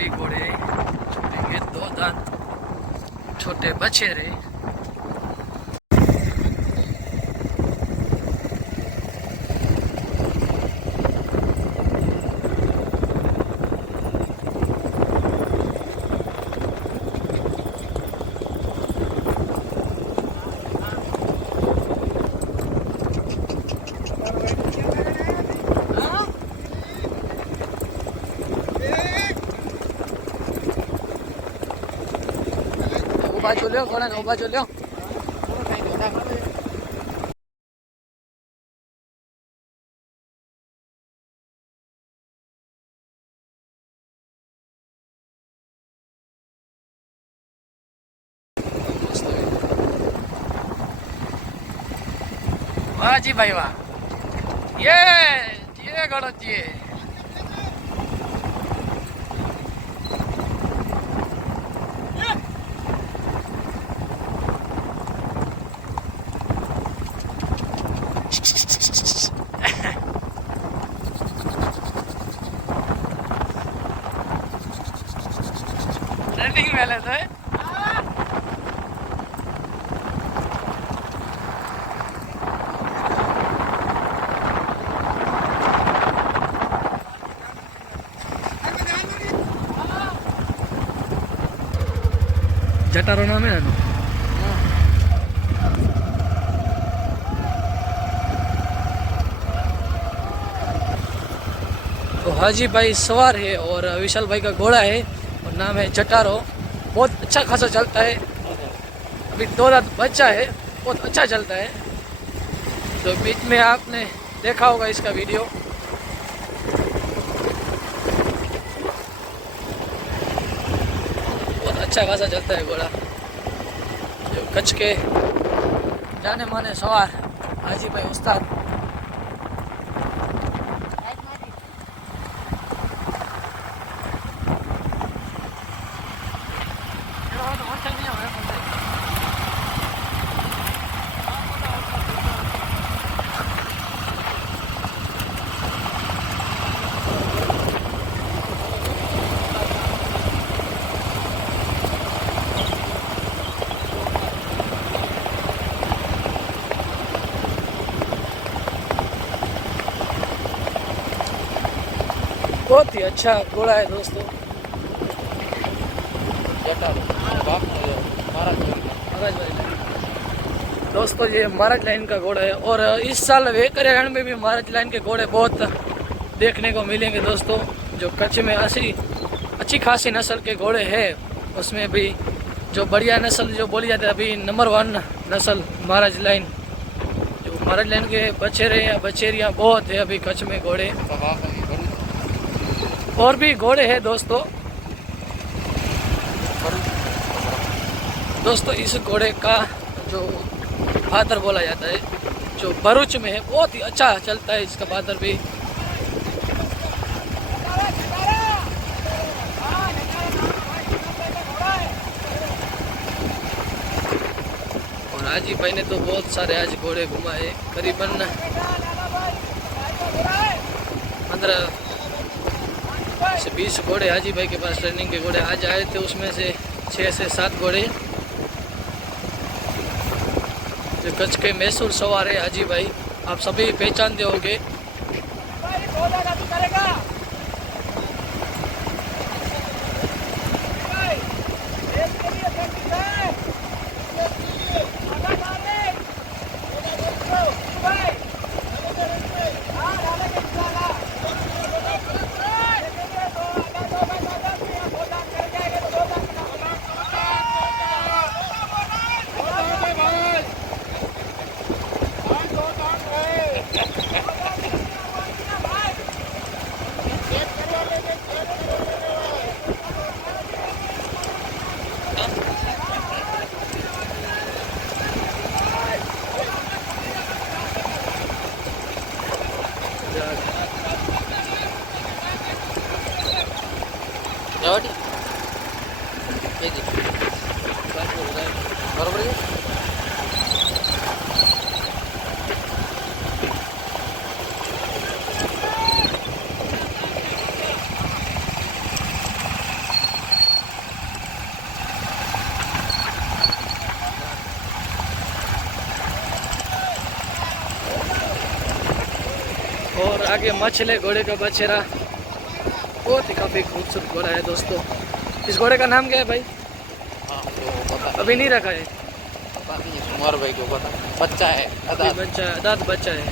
सभी घोड़े ये 2 दांत छोटे बछेरे। ऊबा चलो घोड़ा ने ऊबा चलो। वाह जी भाई वाह, ये घोड़ो जी रनिंग में लेते हैं। जटारो नाम है ना। तो हाजी भाई सवार है और विशाल भाई का घोड़ा है और नाम है जटारो। बहुत अच्छा खासा चलता है, अभी 2 दांत बच्चा है, बहुत अच्छा चलता है। तो बीच में आपने देखा होगा इसका वीडियो। बहुत अच्छा खासा चलता है घोड़ा। जो कच्छ के जाने माने सवार हाजी भाई उस्ताद। बहुत ही अच्छा घोड़ा है दोस्तों। दोस्तों ये महाराज लाइन का घोड़ा है और इस साल वेकरियागढ़ में भी महाराज लाइन के घोड़े बहुत देखने को मिलेंगे दोस्तों। जो कच्छ में अच्छी खासी नस्ल के घोड़े हैं उसमें भी जो बढ़िया नस्ल जो बोली जाती है अभी नंबर 1 नस्ल महाराज लाइन। जो महाराज लाइन के बछेरे या बछेरियाँ बहुत है अभी कच्छ में घोड़े। और भी घोड़े हैं दोस्तों। इस घोड़े का जो बादर बोला जाता है जो भरूच में है बहुत ही अच्छा चलता है इसका बादर भी। और हाजी भाई ने तो बहुत सारे आज घोड़े घुमाए, करीबन 15 से 20 घोड़े हाजी भाई के पास ट्रेनिंग के घोड़े आज आए थे। उसमें से 6 से 7 घोड़े जो कच्छ के मैसूर सवार है हाजी भाई, आप सभी पहचानते होंगे। बरोबर आहे। आगे मछले घोड़े का बछेरा, बहुत ही काफ़ी खूबसूरत घोड़ा है दोस्तों। इस घोड़े का नाम क्या है भाई? अभी नहीं रखा है, उमर भाई को पता, बच्चा है, बच्चा है, दांत बच्चा है।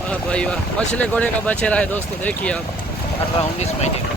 वाह भाई वाह, मछले घोड़े का बछेरा है दोस्तों, देखिए आप। 18-19 महीने का।